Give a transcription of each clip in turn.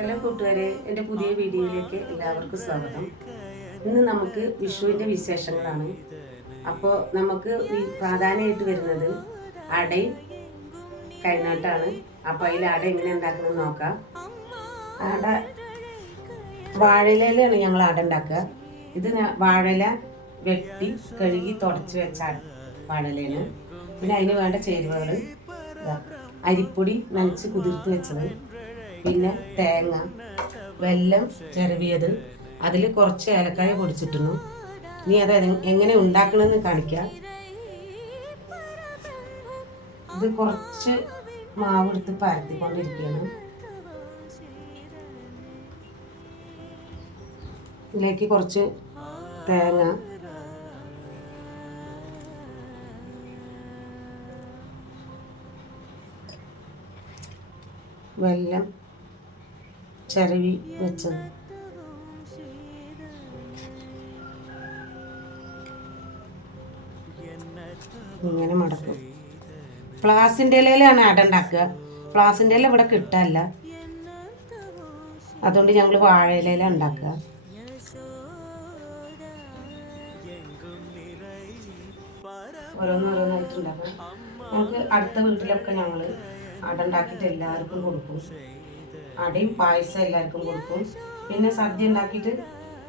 Hello കൂട്ടുകാരെ, എൻ്റെ പുതിയ വീഡിയോയിലേക്ക് എല്ലാവർക്കും സ്വാഗതം. ഇന്ന് നമുക്ക് വിഷുവിൻ്റെ വിശേഷങ്ങളാണ്. അപ്പോൾ നമുക്ക് ഈ പ്രാധാന്യമായിട്ട് വരുന്നത് അടയും കൈനാട്ടാണ്. അപ്പോൾ അതിൽ അട എങ്ങനെ ഉണ്ടാക്കുന്നത് നോക്കാം. അട വാഴയിലാണ് ഞങ്ങൾ അട ഉണ്ടാക്കുക. ഇത് വാഴയില വെട്ടി കഴുകി തുടച്ച് വെച്ച വാഴയിലാണ്. പിന്നെ അതിന് വേണ്ട ചേരുവകൾ അരിപ്പൊടി നനച്ച് കുതിർത്ത് വെച്ചത്, പിന്നെ തേങ്ങ, വെല്ലം ചിരവിയത്, അതിൽ കുറച്ച് ഏലക്കായ പൊടിച്ചിട്ടുന്നു. ഇനി അത് എങ്ങനെ ഉണ്ടാക്കണമെന്ന് കാണിക്കാം. ഇത് കുറച്ച് മാവ് എടുത്ത് പരത്തിക്കൊണ്ടിരിക്കുകയാണ്. ഇതിലേക്ക് കുറച്ച് തേങ്ങ, വെല്ലം ചിരവി വെച്ചത്, ഇങ്ങനെ മടക്കും. പ്ലാസിൻ്റെ ഇലയിലാണ് അട ഉണ്ടാക്കുക. പ്ലാസിൻ്റെ ഇല ഇവിടെ കിട്ടാല്ല, അതുകൊണ്ട് ഞങ്ങൾ വാഴയിലയിലാണ് ഉണ്ടാക്കുക. ഓരോന്നോരോന്നായിട്ട് ഉണ്ടാക്കുക. നമുക്ക് അടുത്ത വീട്ടിലൊക്കെ ഞങ്ങൾ അട ഉണ്ടാക്കിയിട്ട് എല്ലാവർക്കും കൊടുക്കും. അടയും പായസം എല്ലാവർക്കും കൊടുക്കും. പിന്നെ സദ്യ ഉണ്ടാക്കിയിട്ട്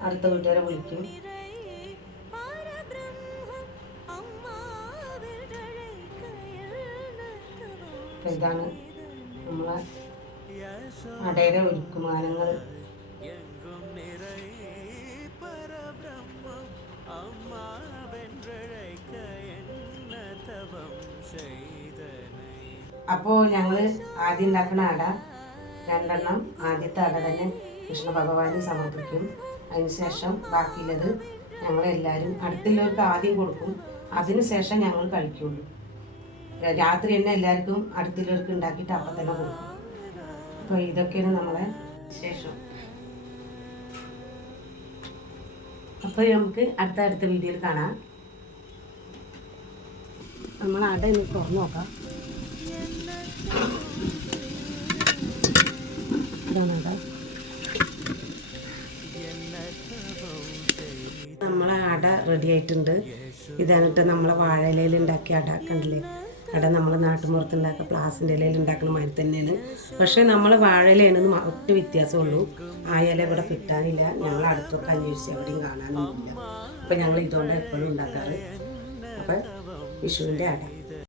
അടുത്ത വീട്ടുകാരെ വിളിക്കും. ഇതാണ് നമ്മളെ അടയുടെ ഒരുക്കുമാനങ്ങൾ. അപ്പോൾ ഞങ്ങൾ ആദ്യം ഉണ്ടാക്കുന്ന അട 2 എണ്ണം ആദ്യത്തെ അട തന്നെ കൃഷ്ണ ഭഗവാന് സമർപ്പിക്കും. അതിനുശേഷം ബാക്കിയുള്ളത് ഞങ്ങളെല്ലാവരും അടുത്തുള്ളവർക്ക് ആദ്യം കൊടുക്കും. അതിനുശേഷം ഞങ്ങൾ കഴിക്കുള്ളൂ. രാത്രി തന്നെ എല്ലാവർക്കും അടുത്തുള്ളവർക്ക് ഉണ്ടാക്കിയിട്ട് അപ്പം തന്നെ കൊടുക്കും. അപ്പോൾ ഇതൊക്കെയാണ് നമ്മളെ ശേഷം. അപ്പോൾ നമുക്ക് അടുത്ത വീഡിയോയിൽ കാണാം. നമ്മൾ അട ഇന്ന് തുറന്നു നോക്കാം. നമ്മളെ അട റെഡി ആയിട്ടുണ്ട്. ഇതാണിട്ട് നമ്മളെ വാഴയിലയിൽ ഉണ്ടാക്കിയ അട. കണ്ടില്ലേ, അട നമ്മൾ നാട്ടുമ്പുറത്ത് ഉണ്ടാക്കുക പ്ലാസിൻ്റെ ഇലയിൽ ഉണ്ടാക്കുന്ന മാതിരി തന്നെയാണ്. പക്ഷേ നമ്മൾ വാഴയിലയാണെന്ന് ഒറ്റ വ്യത്യാസമുള്ളൂ. ആ ഇല ഇവിടെ കിട്ടാനില്ല. ഞങ്ങൾ അടുത്തൊക്കെ അന്വേഷിച്ച് എവിടെയും കാണാനൊന്നുമില്ല. അപ്പോൾ ഞങ്ങൾ ഇതുകൊണ്ട് എപ്പോഴും ഉണ്ടാക്കാറ്. അപ്പോൾ വിഷുവിൻ്റെ അട.